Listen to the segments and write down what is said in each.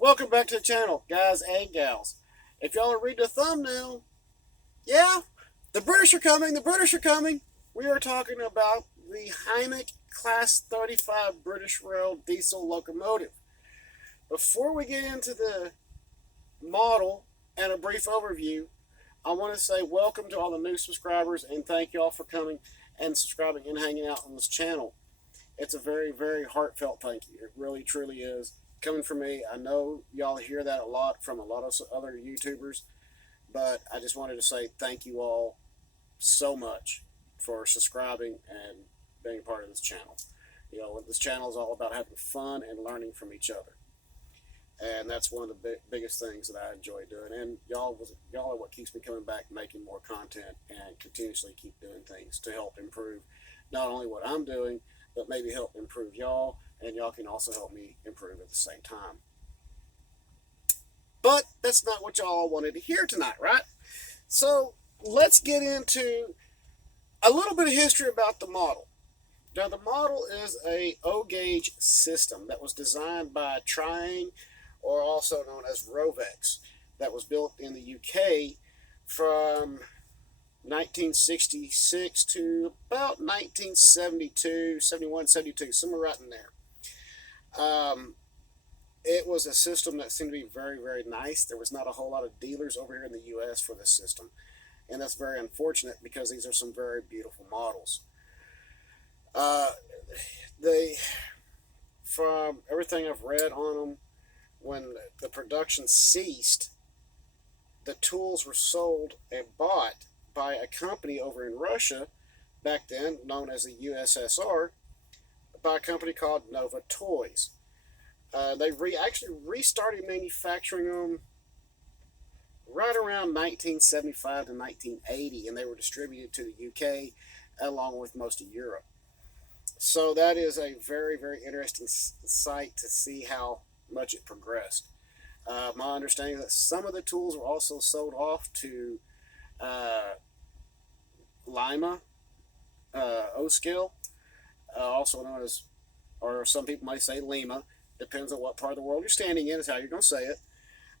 Welcome back to the channel, guys and gals. If y'all read the thumbnail, yeah, the British are coming, the British are coming. We are talking about the Hymek Class 35 British Rail diesel locomotive. Before we get into the model and a brief overview, I want to say welcome to all the new subscribers and thank y'all for coming and subscribing and hanging out on this channel. It's a very, very heartfelt thank you. It really, truly is. Coming from me, I know y'all hear that a lot from a lot of other YouTubers, but I just wanted to say thank you all so much for subscribing and being part of this channel. You know, this channel is all about having fun and learning from each other. And that's one of the biggest things that I enjoy doing. And y'all are what keeps me coming back, making more content, and continuously keep doing things to help improve not only what I'm doing, but maybe help improve y'all, and y'all can also help me improve at the same time. But that's not what y'all wanted to hear tonight, right? So let's get into a little bit of history about the model. Now, the model is a O-gauge system that was designed by tri-ang, or also known as Rovex, that was built in the UK from 1966 to about 1972, 71, 72, somewhere right in there. It was a system that seemed to be very, very nice. There was not a whole lot of dealers over here in the US for this system, and that's very unfortunate because these are some very beautiful models. They, from everything I've read on them, when the production ceased, the tools were sold and bought by a company over in Russia, back then known as the USSR, by a company called Nova Toys. They actually restarted manufacturing them right around 1975 to 1980, and they were distributed to the UK along with most of Europe. So that is a very, very interesting sight to see how much it progressed. My understanding is that some of the tools were also sold off to Lima, O-Skill, also known as, or some people might say Lima, depends on what part of the world you're standing in is how you're going to say it,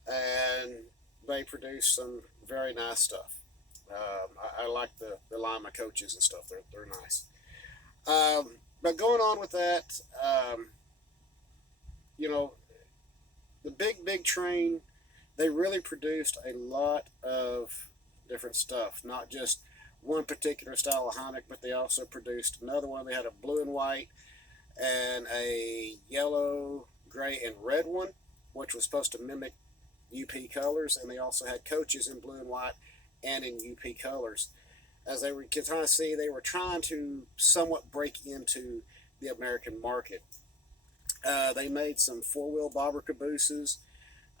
and they produce some very nice stuff. I like the Lima coaches and stuff, they're nice. But going on with that, you know, the big train, they really produced a lot of different stuff, not just one particular style of hymek, but they also produced another one. They had a blue and white and a yellow, gray, and red one, which was supposed to mimic UP colors, and they also had coaches in blue and white and in UP colors. As they were trying to see, they were trying to somewhat break into the American market. They made some four-wheel bobber cabooses.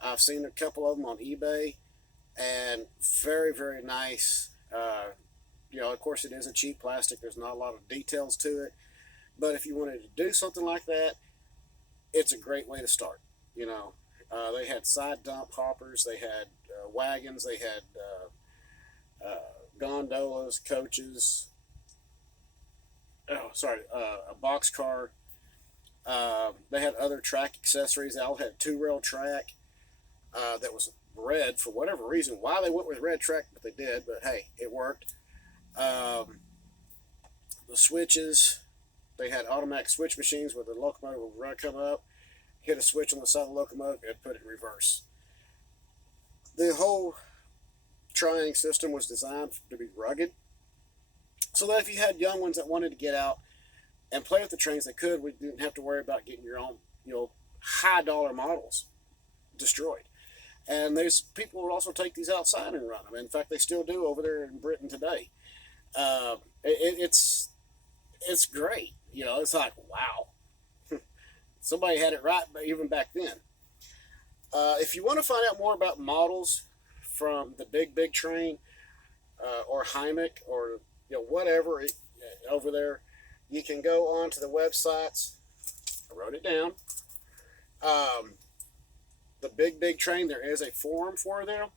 I've seen a couple of them on eBay, and very, very nice. You know, of course, it is a cheap plastic. There's not a lot of details to it. But if you wanted to do something like that, it's a great way to start. You know, they had side dump hoppers. They had wagons. They had gondolas, coaches. Oh, sorry, a boxcar. They had other track accessories. They all had two-rail track that was red for whatever reason. Why they went with red track, but they did. But hey, it worked. The switches, they had automatic switch machines where the locomotive would come up, hit a switch on the side of the locomotive, and put it in reverse. The whole tri-ang system was designed to be rugged, so that if you had young ones that wanted to get out and play with the trains, they could. We didn't have to worry about getting your own, you know, high dollar models destroyed. And there's people would also take these outside and run them. In fact, they still do over there in Britain today. It's great. You know, it's like, wow, somebody had it right, but even back then. If you want to find out more about models from the big train or hymek or, you know, whatever over there, you can go on to the websites. I wrote it down. The big train, there is a forum for them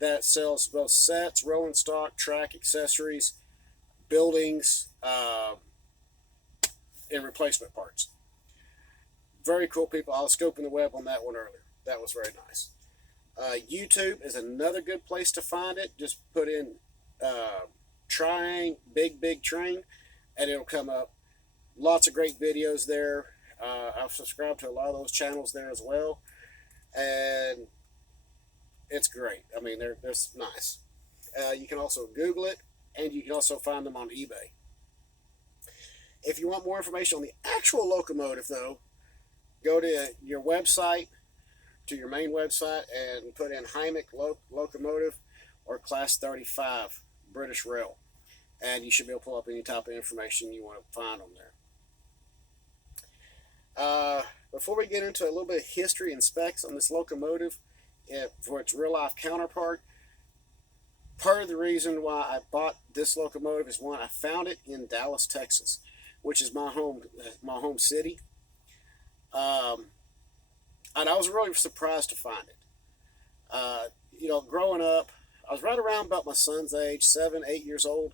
that sells both sets, rolling stock, track accessories, buildings, and replacement parts. Very cool people. I was scoping the web on that one earlier. that was very nice. YouTube is another good place to find it. Just put in tri-ang, big train, and it'll come up. Lots of great videos there. I've subscribed to a lot of those channels there as well, and it's great. I mean, they're nice. You can also Google it, and you can also find them on eBay. If you want more information on the actual locomotive, though, go to your website, to your main website, and put in hymek locomotive or Class 35 British Rail, and you should be able to pull up any type of information you want to find on there. Before we get into a little bit of history and specs on this locomotive for its real-life counterpart, part of the reason why I bought this locomotive is, one, I found it in Dallas, Texas, which is my home city. And I was really surprised to find it. Growing up, I was right around about my son's age, 7, 8 years old,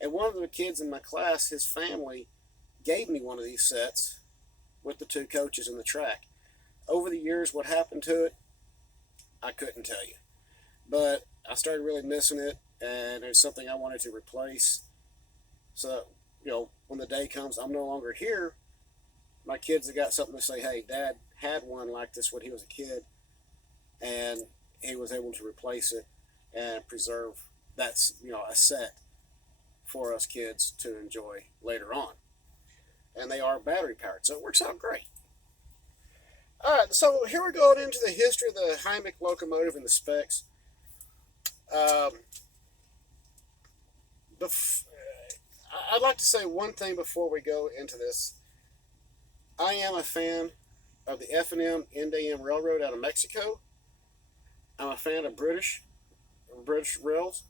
and one of the kids in my class, his family, gave me one of these sets with the 2 coaches and the track. Over the years, what happened to it, I couldn't tell you. But I started really missing it, and it's something I wanted to replace. So, when the day comes, I'm no longer here, my kids have got something to say, hey, Dad had one like this when he was a kid, and he was able to replace it and preserve that's a set for us kids to enjoy later on. And they are battery powered, so it works out great. All right, so here we're going into the history of the hymek locomotive and the specs. I'd like to say one thing before we go into this. I am a fan of the F&M.then Railroad out of Mexico. I'm a fan of British rails,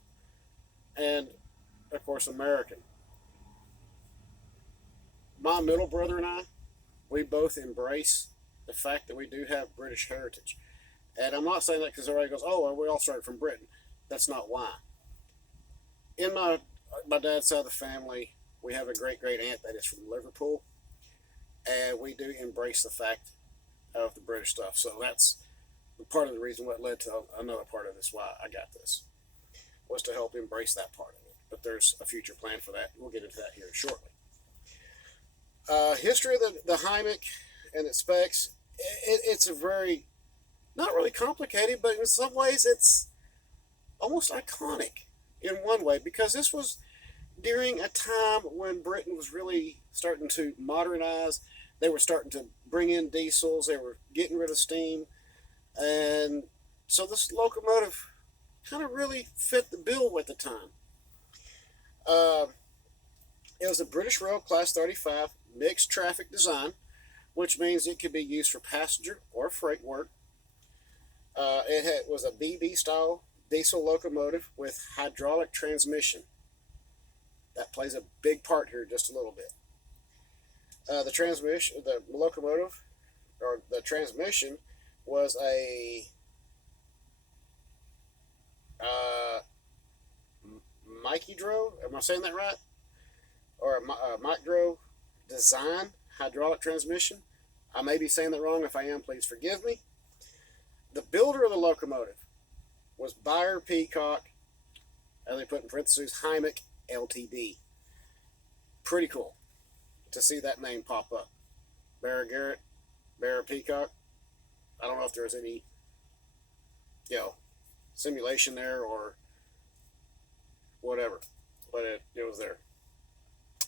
and of course American. My middle brother and I, we both embrace the fact that we do have British heritage. And I'm not saying that because everybody goes, oh, well, we all started from Britain. That's not why. In my dad's side of the family, we have a great aunt that is from Liverpool, and we do embrace the fact of the British stuff. So that's part of the reason what led to another part of this, why I got this, was to help embrace that part of it. But there's a future plan for that. We'll get into that here shortly. History of the hymek and its specs. It's a very, not really complicated, but in some ways it's almost iconic in one way, because this was during a time when Britain was really starting to modernize. They were starting to bring in diesels. They were getting rid of steam. And so this locomotive kind of really fit the bill at the time. It was a British Rail Class 35 mixed traffic design, which means it could be used for passenger or freight work. It was a BB style diesel locomotive with hydraulic transmission. That plays a big part here, just a little bit. The locomotive, or the transmission, was a Micro, am I saying that right? Or a Micro design hydraulic transmission. I may be saying that wrong. If I am, please forgive me. The builder of the locomotive was Beyer Peacock, and they put in parentheses Hymek Ltd. Pretty cool to see that name pop up. Beyer Peacock. I don't know if there's any, simulation there or whatever, but it was there.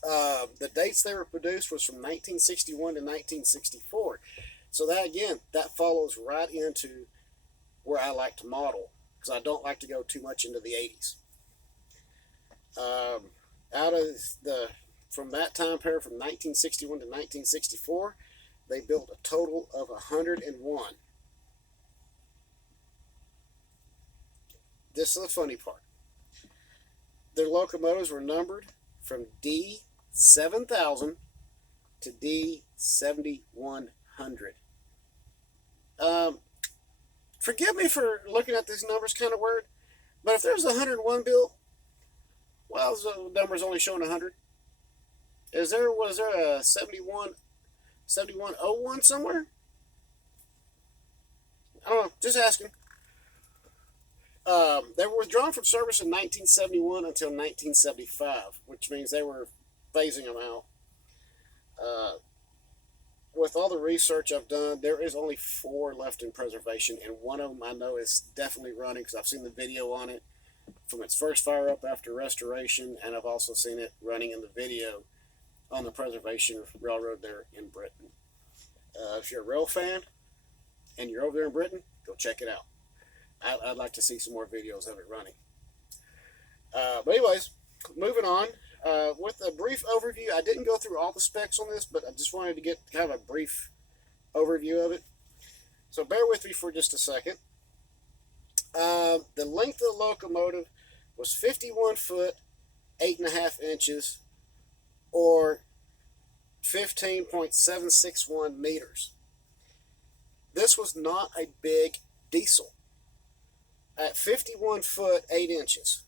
The dates they were produced was from 1961 to 1964. So that follows right into where I like to model, because I don't like to go too much into the 80s. From that time period, from 1961 to 1964, they built a total of 101. This is the funny part. Their locomotives were numbered from D7000 to D7100. Forgive me for looking at these numbers kind of weird, but if there's 101 built, well, the number's only showing 100. Was there a 7101 somewhere? I don't Just asking. They were withdrawn from service in 1971 until 1975, which means they were phasing them out. With all the research I've done, there is only 4 left in preservation, and one of them I know is definitely running because I've seen the video on it from its first fire up after restoration, and I've also seen it running in the video on the Preservation Railroad there in Britain. If you're a rail fan and you're over there in Britain, go check it out. I'd like to see some more videos of it running. But anyways, moving on. With a brief overview, I didn't go through all the specs on this, but I just wanted to get kind of a brief overview of it. So bear with me for just a second. The length of the locomotive was 51 foot, 8.5 inches, or 15.761 meters. This was not a big diesel. At 51 foot, 8 inches.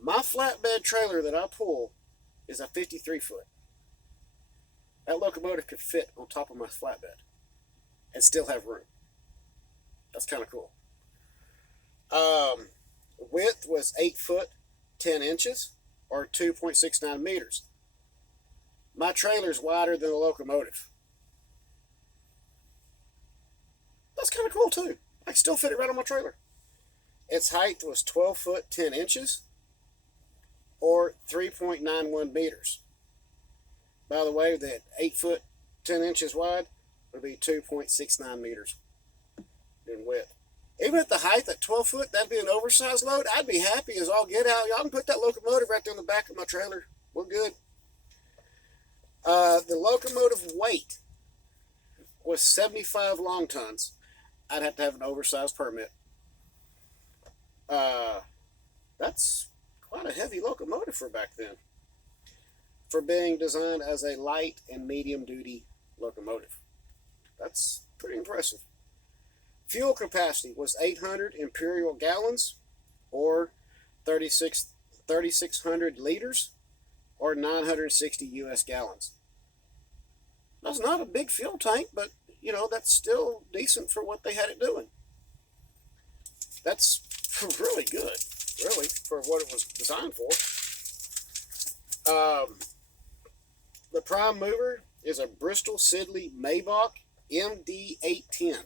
My flatbed trailer that I pull is a 53 foot. That locomotive could fit on top of my flatbed and still have room. That's kind of cool. Width was 8 foot, 10 inches, or 2.69 meters. My trailer's wider than the locomotive. That's kind of cool too. I can still fit it right on my trailer. Its height was 12 foot, 10 inches, or 3.91 meters. By the way, that 8 foot, 10 inches wide would be 2.69 meters in width. Even at the height, at 12 foot, that'd be an oversized load. I'd be happy as all get out. Y'all can put that locomotive right there in the back of my trailer. We're good. The locomotive weight was 75 long tons. I'd have to have an oversized permit. That's quite a heavy locomotive for back then, for being designed as a light and medium duty locomotive. That's pretty impressive. Fuel capacity was 800 imperial gallons, or 3,600 liters, or 960 U.S. gallons. That's not a big fuel tank, but you know, that's still decent for what they had it doing. That's really good, really, for what it was designed for. The prime mover is a Bristol Siddeley Maybach MD810.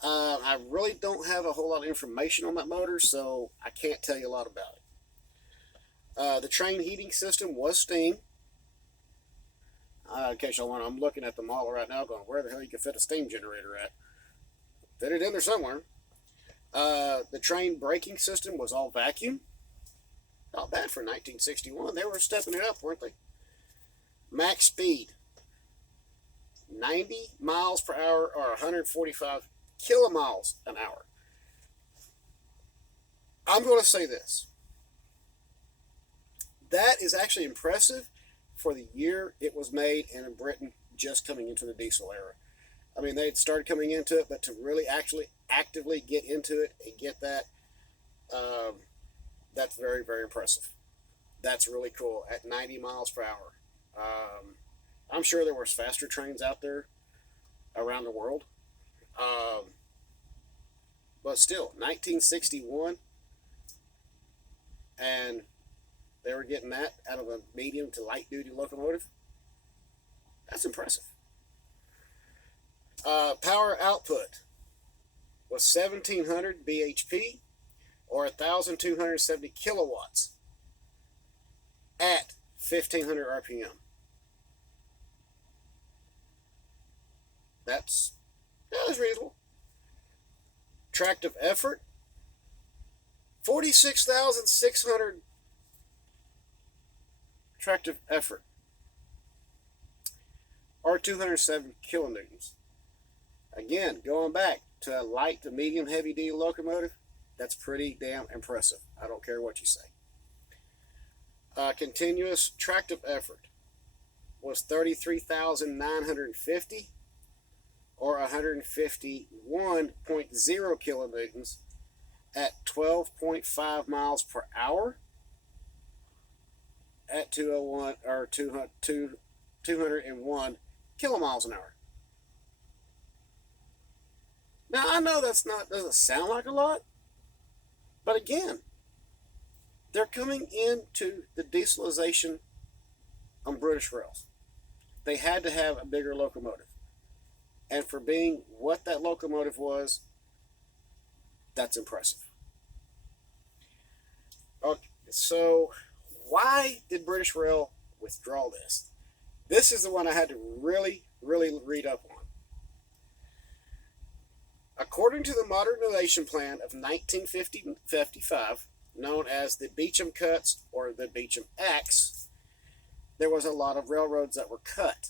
I really don't have a whole lot of information on that motor, so I can't tell you a lot about it. The train heating system was steam. In case y'all want, I'm looking at the model right now going, where the hell you can fit a steam generator at? Fit it in there somewhere. The train braking system was all vacuum. Not bad for 1961. They were stepping it up, weren't they? Max speed, 90 miles per hour, or 145 kilomiles an hour. I'm going to say this. That is actually impressive for the year it was made, and in Britain just coming into the diesel era. I mean, they had started coming into it, but to really actually actively get into it and get that, that's very, very impressive. That's really cool at 90 miles per hour. I'm sure there was faster trains out there around the world. But still, 1961, and they were getting that out of a medium to light duty locomotive. That's impressive. Power output was 1,700 bhp, or 1,270 kilowatts at 1,500 RPM. That's reasonable. Tractive effort, 46,600 tractive effort, or 207 kilonewtons. Again, going back to a light to medium heavy duty locomotive, that's pretty damn impressive. I don't care what you say. Continuous tractive effort was 33,950, or 151.0 kilonewtons at 12.5 miles per hour at 201 or 201 kilomiles an hour. Now, I know doesn't sound like a lot, but again, they're coming into the dieselization on British rails. They had to have a bigger locomotive. And for being what that locomotive was, that's impressive. Okay, so why did British Rail withdraw this? This is the one I had to really read up on. According to the modernization plan of 1955, known as the Beecham Cuts or the Beecham Acts, there was a lot of railroads that were cut,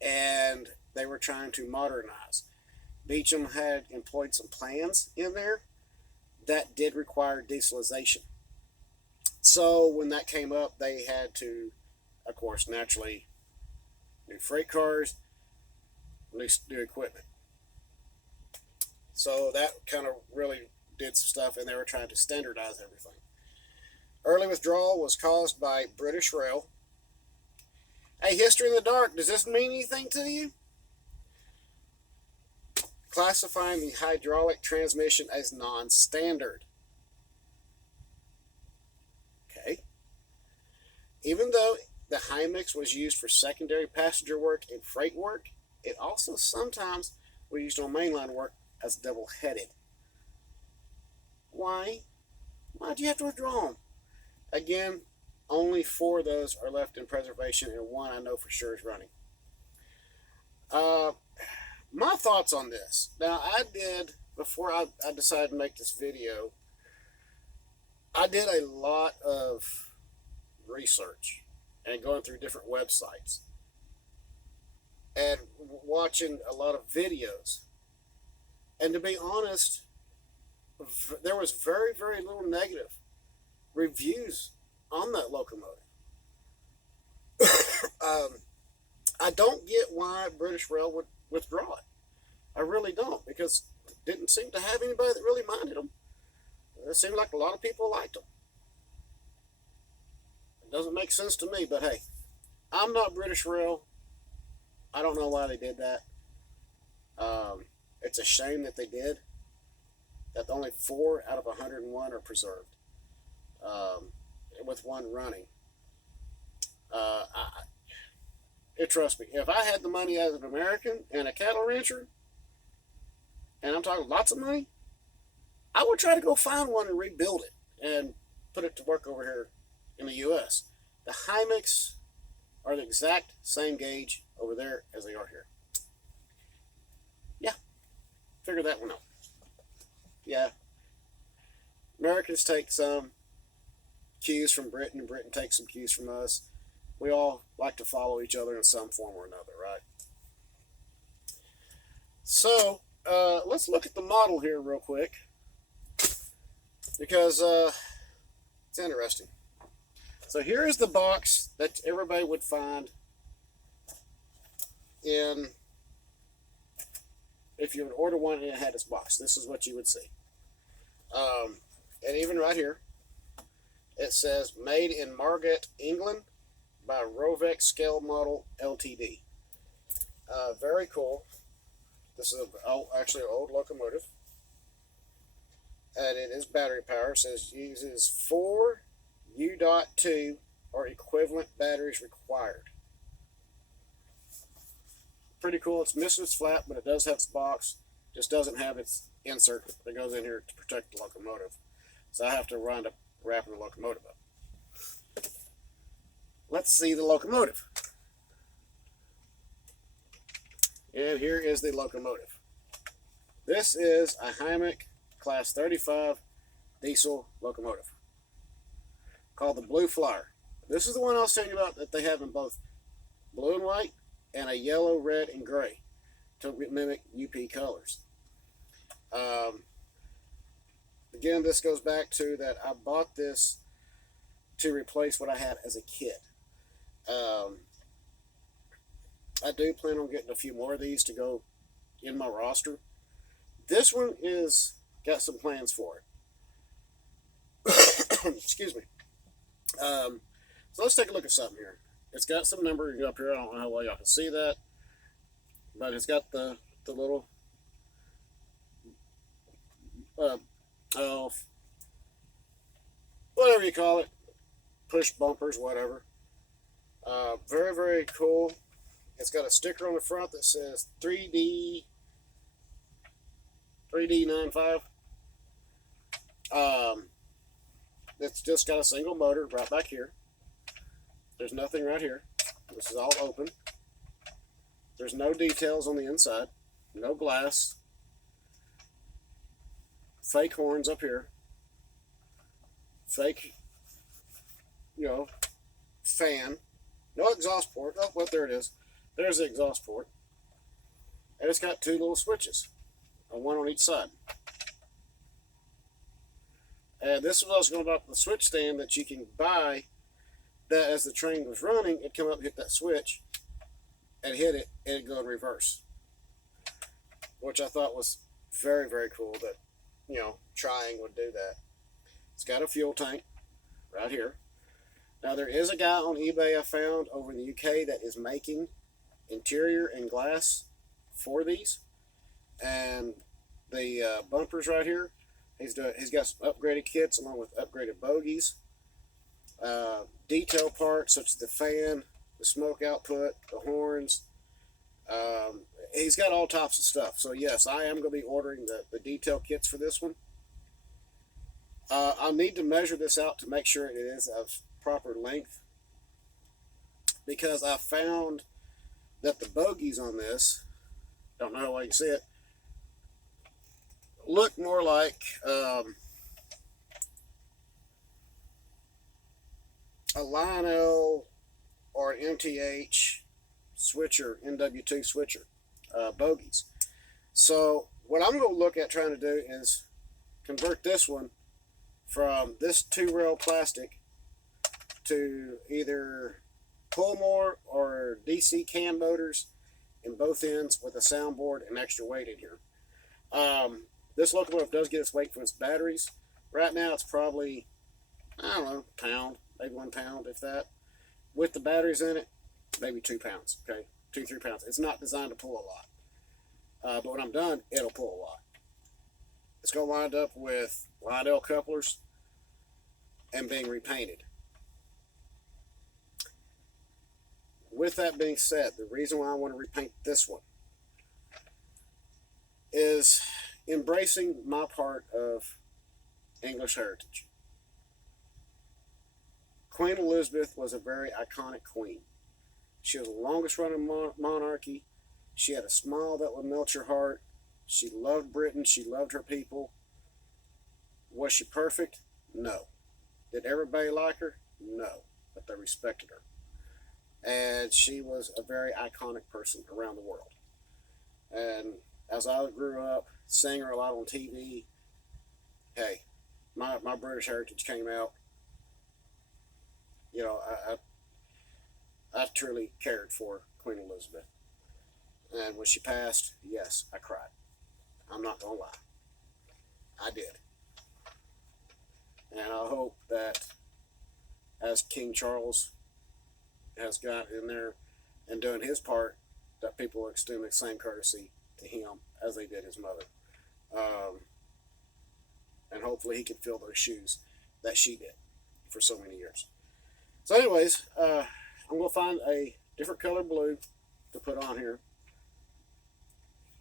and they were trying to modernize. Beecham had employed some plans in there that did require dieselization. So when that came up, they had to, of course, naturally, new freight cars, new equipment. So that kind of really did some stuff, and they were trying to standardize everything. Early withdrawal was caused by British Rail. Hey, history in the dark, does this mean anything to you? Classifying the hydraulic transmission as non-standard. Okay. Even though the hymek was used for secondary passenger work and freight work, it also sometimes was used on mainline work as double-headed. Why? Why do you have to withdraw them? Again, only 4 of those are left in preservation, and 1 I know for sure is running. My thoughts on this. Now, before I decided to make this video, I did a lot of research and going through different websites and watching a lot of videos. And to be honest, there was very little negative reviews on that locomotive. I don't get why British Rail would withdraw it. I really don't, because it didn't seem to have anybody that really minded them. It seemed like a lot of people liked them. It doesn't make sense to me, but hey, I'm not British Rail. I don't know why they did that. It's a shame that they did. That only 4 out of 101 are preserved, with 1 running. Trust me, if I had the money as an American and a cattle rancher, and I'm talking lots of money, I would try to go find one and rebuild it and put it to work over here in the U.S. The hymeks are the exact same gauge over there as they are here. Yeah, figure that one out. Yeah, Americans take some cues from Britain, and Britain takes some cues from us. We all like to follow each other in some form or another, right? So, let's look at the model here real quick, because it's interesting. So here is the box that everybody would find in, if you would order one and it had this box. This is what you would see. And even right here, it says, made in Margate, England, by Rovex Scale Model Ltd. Very cool. This is actually an old locomotive, and it is battery power. It says uses 4 U.2 or equivalent batteries required. Pretty cool. It's missing its flap, but it does have its box. Just doesn't have its insert that goes in here to protect the locomotive. So I have to wind up wrapping the locomotive up. Let's see the locomotive. And here is the locomotive. This is a hymek class 35 diesel locomotive called the Blue Flyer. This is the one I was telling you about that they have in both blue and white and a yellow, red, and gray to mimic UP colors. Again, this goes back to that I bought this to replace what I had as a kid. I do plan on getting a few more of these to go in my roster. This one is got some plans for it. Excuse me. So let's take a look at something here. It's got some numbering up here. I don't know how well y'all can see that, but it's got the little uh, whatever you call it, push bumpers, whatever. Very, very cool. It's got a sticker on the front that says 3D 95. Um, it's just got a single motor right back here. There's nothing right here. This is all open. There's no details on the inside. No glass. Fake horns up here. Fake, fan. No exhaust port. Oh, well, there it is. There's the exhaust port. And it's got two little switches. One on each side. And this was also going about the switch stand that you can buy, that as the train was running, it'd come up and hit that switch and hit it, and it'd go in reverse. Which I thought was very, very cool that, Tri-ang would do that. It's got a fuel tank right here. Now, there is a guy on eBay I found over in the UK that is making interior and glass for these. And the bumpers right here, he's got some upgraded kits along with upgraded bogies. Detail parts such as the fan, the smoke output, the horns. He's got all types of stuff. So yes, I am going to be ordering the detail kits for this one. I'll need to measure this out to make sure it is of proper length, because I found that the bogies on this, don't know how well you can see it, look more like a Lionel or an MTH switcher, NW2 switcher bogies. So what I'm going to look at trying to do is convert this one from this 2-rail plastic to either pull more or DC can motors in both ends with a soundboard and extra weight in here. This locomotive does get its weight from its batteries. Right now it's probably, I don't know, pound, maybe 1 pound, if that. With the batteries in it, maybe 2 pounds, okay? 2-3 pounds. It's not designed to pull a lot. But when I'm done, it'll pull a lot. It's going to wind up with Lionel couplers and being repainted. With that being said, the reason why I want to repaint this one is embracing my part of English heritage. Queen Elizabeth was a very iconic queen. She was the longest running monarchy. She had a smile that would melt your heart. She loved Britain. She loved her people. Was she perfect? No. Did everybody like her? No. But they respected her. And she was a very iconic person around the world. And as I grew up, seeing her a lot on TV, hey, my British heritage came out. I truly cared for Queen Elizabeth. And when she passed, yes, I cried. I'm not going to lie. I did. And I hope that as King Charles has got in there and doing his part, that people will extend the same courtesy to him as they did his mother. And hopefully he can fill those shoes that she did for so many years. So anyways, I'm going to find a different color blue to put on here.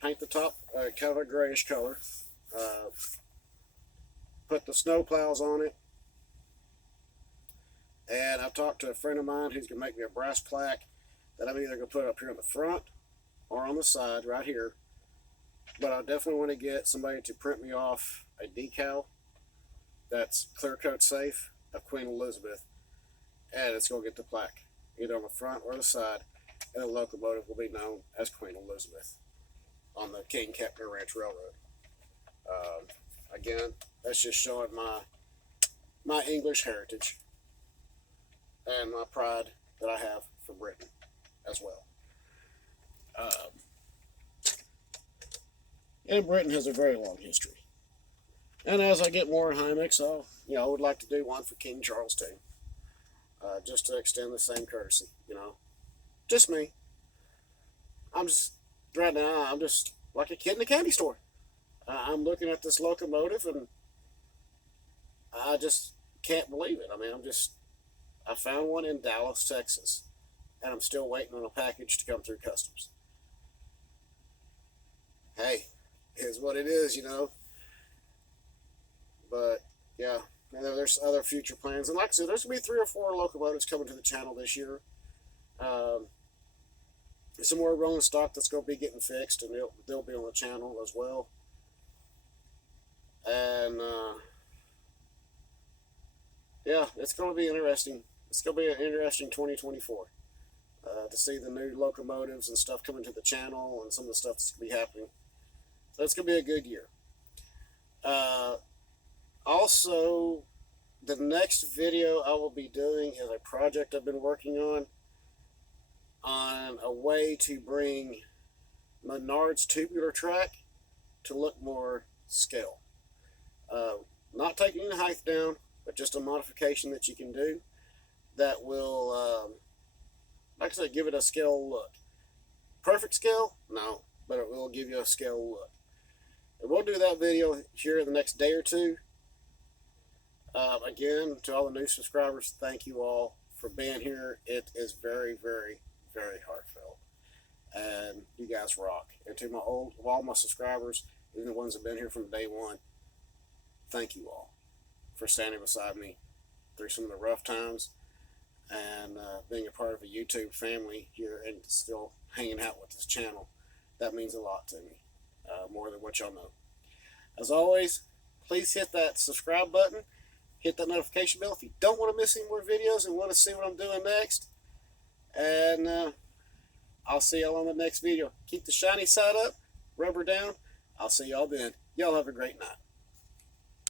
Paint the top kind of a grayish color. Put the snow plows on it. And I've talked to a friend of mine who's going to make me a brass plaque that I'm either going to put up here in the front or on the side right here. But I definitely want to get somebody to print me off a decal that's clear coat safe of Queen Elizabeth. And it's going to get the plaque either on the front or the side. And the locomotive will be known as Queen Elizabeth on the King Kepner Ranch Railroad. Again, that's just showing my English heritage and my pride that I have for Britain as well. And Britain has a very long history. And as I get more hymeks, I would like to do one for King Charles too. Just to extend the same courtesy, Just me. Right now, I'm just like a kid in a candy store. I'm looking at this locomotive and I just can't believe it. I mean, I found one in Dallas, Texas, and I'm still waiting on a package to come through customs. Hey, it's what it is, you know. But yeah, and there's other future plans. And like I said, there's going to be 3 or 4 locomotives coming to the channel this year. Um, some more rolling stock that's going to be getting fixed, and they'll be on the channel as well. And yeah, it's going to be interesting. It's going to be an interesting 2024 to see the new locomotives and stuff coming to the channel and some of the stuff that's going to be happening. So it's going to be a good year. Also, the next video I will be doing is a project I've been working on a way to bring Menard's tubular track to look more scale. Not taking the height down, but just a modification that you can do that will, like I said, give it a scale look. Perfect scale? No, but it will give you a scale look. And we'll do that video here in the next day or two. Again, to all the new subscribers, thank you all for being here. It is very, very, very heartfelt. And you guys rock. And to all my subscribers, even the ones that have been here from day one, thank you all for standing beside me through some of the rough times and being a part of a YouTube family here and still hanging out with this channel. That means a lot to me, more than what y'all know. As always, please hit that subscribe button. Hit that notification bell if you don't want to miss any more videos and want to see what I'm doing next. And I'll see y'all on the next video. Keep the shiny side up, rubber down. I'll see y'all then. Y'all have a great night.